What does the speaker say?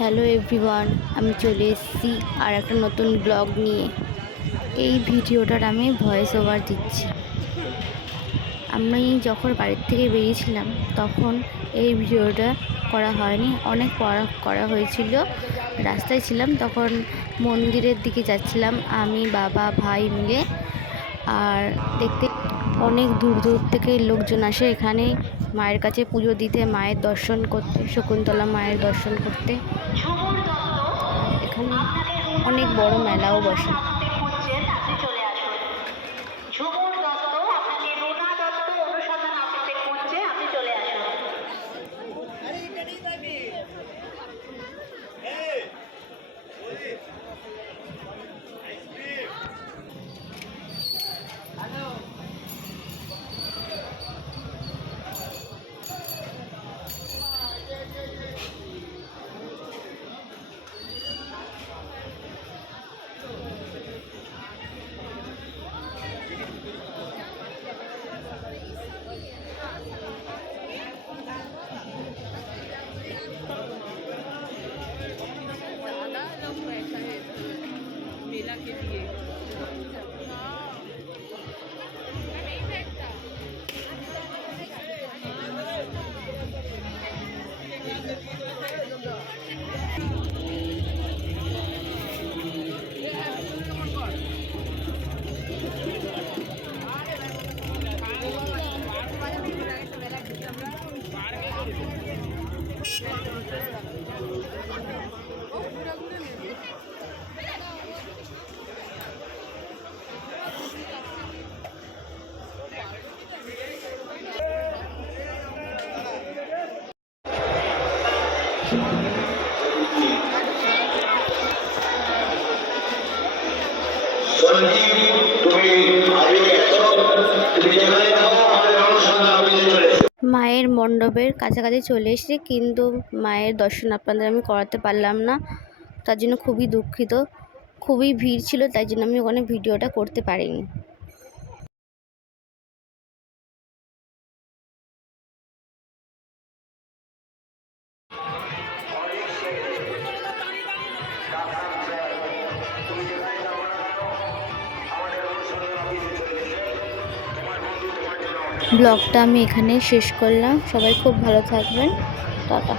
Hello everyone, আমি চলে এসেছি আর একটা নতুন ব্লগ নিয়ে। এই ভিডিওটার আমি ভয়েস ওভার দিচ্ছি। আমি যখন বাড়ির থেকে বেরিয়েছিলাম তখন এই ভিডিওটা করা হয়নি, অনেক পর করা হয়েছিল। রাস্তায় ছিলাম, তখন মন্দিরের দিকে যাচ্ছিলাম আমি, বাবা, ভাই মিলে। আর দেখতে অনেক দূর দূর থেকে লোকজন আসে এখানে মায়ের কাছে পুজো দিতে, মায়ের দর্শন করতে, শকুন্তলা মায়ের দর্শন করতে। এখানে অনেক বড় মেলাও বসে। मेला के लिए মায়ের মণ্ডপের কাছাকাছি চলে এসেছি, কিন্তু মায়ের দর্শন আপনাদের আমি করাতে পারলাম না। তার জন্য খুবই দুঃখিত। খুবই ভিড় ছিল, তাই জন্য আমি ওখানে ভিডিওটা করতে পারিনি। ব্লগটা আমি এখানেই শেষ করলাম। সবাই খুব ভালো থাকবেন। টাটা।